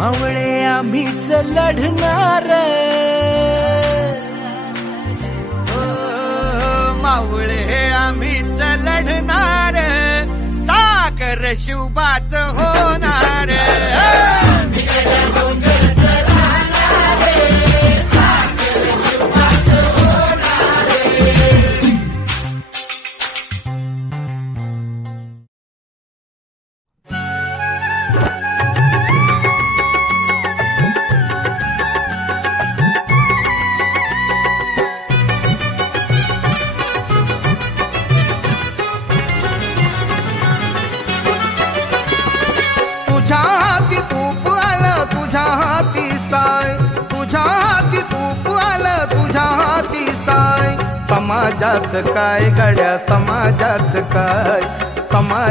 मावळे आम्हीच लढणार, मावळे आम्हीच लढणार, सागर शिवबाच होणार. तुझ्या हाती तूप आलं, तुझ्या हाती साय, तुझ्या हाती तूप आलं, तुझ्या हाती साय. समाजाचं काय गड्या, समाजाचं काय, समाजा